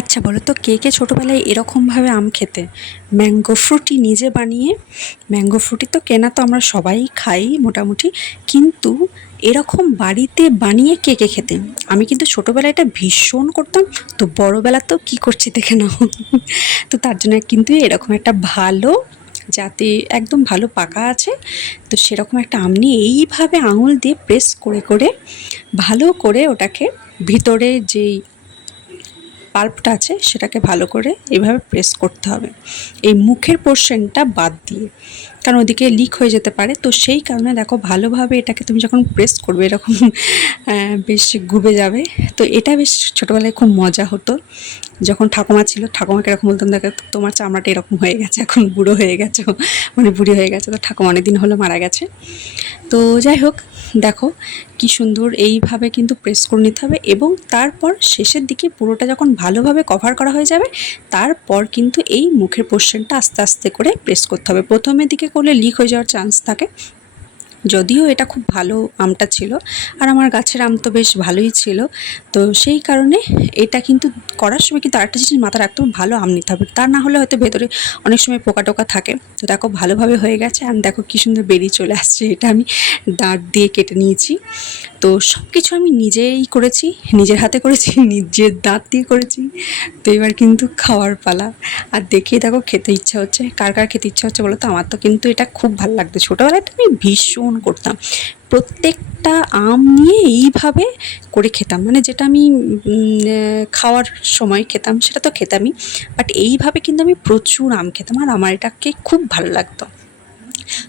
আচ্ছা বলো তো, কে কে ছোটোবেলায় এরকমভাবে আম খেতে? ম্যাঙ্গো ফ্রুটি নিজে বানিয়ে, ম্যাঙ্গো ফ্রুটি তো কেনা তো আমরা সবাই খাই মোটামুটি, কিন্তু এরকম বাড়িতে বানিয়ে কে কে খেতে? আমি কিন্তু ছোটোবেলায় এটা ভীষণ করতাম। তো বড়োবেলা তো কী করছি দেখে নাও। তো তার জন্য কিন্তু এরকম একটা ভালো, যাতে একদম ভালো পাকা আছে, তো সেরকম একটা আম নিয়ে এইভাবে আঙুল দিয়ে প্রেস করে করে ভালো করে ওটাকে, ভিতরে যেই পাল্পটা আছে সেটাকে ভালো করে এভাবে প্রেস করতে হবে, এই মুখের পোর্শনটা বাদ দিয়ে, কারণ ওদিকে লিক হয়ে যেতে পারে। তো সেই কারণে দেখো ভালোভাবে এটাকে তুমি যখন প্রেস করবে এরকম বেশ গুবে যাবে। তো এটা বেশ ছোটোবেলায় খুব মজা হতো। যখন ঠাকুমা ছিল, ঠাকুমাকে এরকম বলতাম, দেখো তোমার চামড়াটা এরকম হয়ে গেছে, এখন বুড়ো হয়ে গেছো, মানে বুড়ি হয়ে গেছে। তো ঠাকুমা অনেক দিন হলো মারা গেছে। তো যাই হোক, দেখো কি সুন্দর এইভাবে কিন্তু প্রেস করে নিতে হবে, এবং তারপর শেষের দিকে পুরোটা যখন ভালোভাবে কভার করা হয়ে যাবে, তারপর কিন্তু এই মুখের পোর্শনটা আস্তে আস্তে করে প্রেস করতে হবে। প্রথমের দিকে করলে লিক হয়ে যাওয়ার চান্স থাকে, যদিও এটা খুব ভালো আমটা ছিল, আর আমার গাছের আম তো বেশ ভালোই ছিল। তো সেই কারণে এটা কিন্তু করার সময় কিন্তু আরেকটা জিনিস মাথায় রাখতে হবে, ভালো আম নিতে হবে, তা না হলে হয়তো ভেতরে অনেক সময় পোকা টোকা থাকে। তো দেখো ভালোভাবে হয়ে গেছে, আর দেখো কী সুন্দর বেরিয়ে চলে আসছে। এটা আমি দাঁত দিয়ে কেটে নিয়েছি। তো সব কিছু আমি নিজেই করেছি, নিজের হাতে করেছি, নিজের দাঁত দিয়ে করেছি। তো এবার কিন্তু খাওয়ার পালা। আর দেখেই দেখো খেতে ইচ্ছা হচ্ছে। কার কার খেতে ইচ্ছা হচ্ছে বলো তো? আমার তো কিন্তু এটা খুব ভালো লাগতো। ছোটোবেলায় তো আমি ভীষণ করতাম, প্রত্যেকটা আম নিয়ে এইভাবে করে খেতাম, মানে যেটা আমি খাওয়ার সময় খেতাম সেটা তো খেতামই, বাট এইভাবে কিন্তু আমি প্রচুর আম খেতাম, আর আমার এটাকে খুব ভালো লাগতো।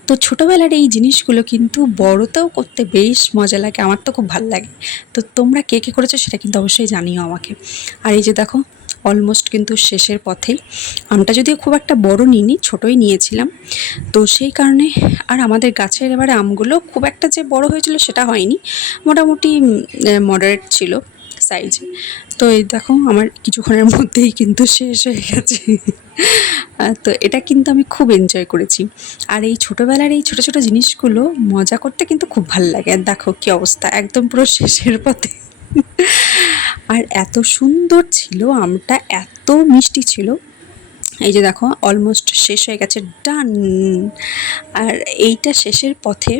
তো ছোটোবেলার এই জিনিসগুলো কিন্তু বড়তেও করতে বেশ মজা লাগে, আমার তো খুব ভালো লাগে। তো তোমরা কে কে করেছো সেটা কিন্তু অবশ্যই জানিও আমাকে। আর এই যে দেখো, অলমোস্ট কিন্তু শেষের পথেই। আমটা যদিও খুব একটা বড় নিইনি, ছোটোই নিয়েছিলাম। তো সেই কারণে, আর আমাদের গাছের এবারে আমগুলো খুব একটা যে বড় হয়েছিল সেটা হয়নি, মোটামুটি মডারেট ছিল সাইজে। তো এই দেখো আমার কিছুক্ষণের মধ্যেই কিন্তু শেষ হয়ে গেছে। তো এটা কিন্তু আমি খুব এনজয় করেছি। আর এই ছোটোবেলার এই ছোটো ছোটো জিনিসগুলো মজা করতে কিন্তু খুব ভালো লাগে। আর দেখো কী অবস্থা, একদম পুরো শেষের পথে। আর এত সুন্দর ছিল আমটা, এত মিষ্টি ছিল। এই যে দেখো অলমোস্ট শেষ হয়ে গেছে, ডান। আর এইটা শেষের পথে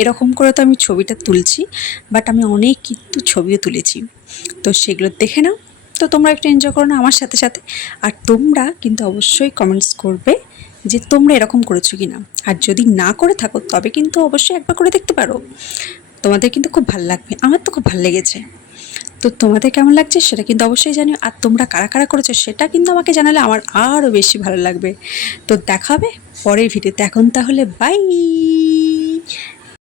এরকম করে তো আমি ছবিটা তুলছি, বাট আমি অনেক কিন্তু ছবিও তুলেছি। তো সেগুলো দেখে নাও। তো তোমরা একটু এনজয় করো না আমার সাথে সাথে। আর তোমরা কিন্তু অবশ্যই কমেন্টস করবে যে তোমরা এরকম করেছো কি না, আর যদি না করে থাকো তবে কিন্তু অবশ্যই একবার করে দেখতে পারো। তোমাদের কিন্তু খুব ভালো লাগবে, আমার তো খুব ভালো লেগেছে। তো তোমাদের কেমন লাগছে সেটা কিন্তু অবশ্যই জানিও, আর তোমরা কারা কারা করেছো সেটা কিন্তু আমাকে জানালে আমার আরও বেশি ভালো লাগবে। তো দেখা হবে পরের ভিডিওতে, এখন তাহলে বাই।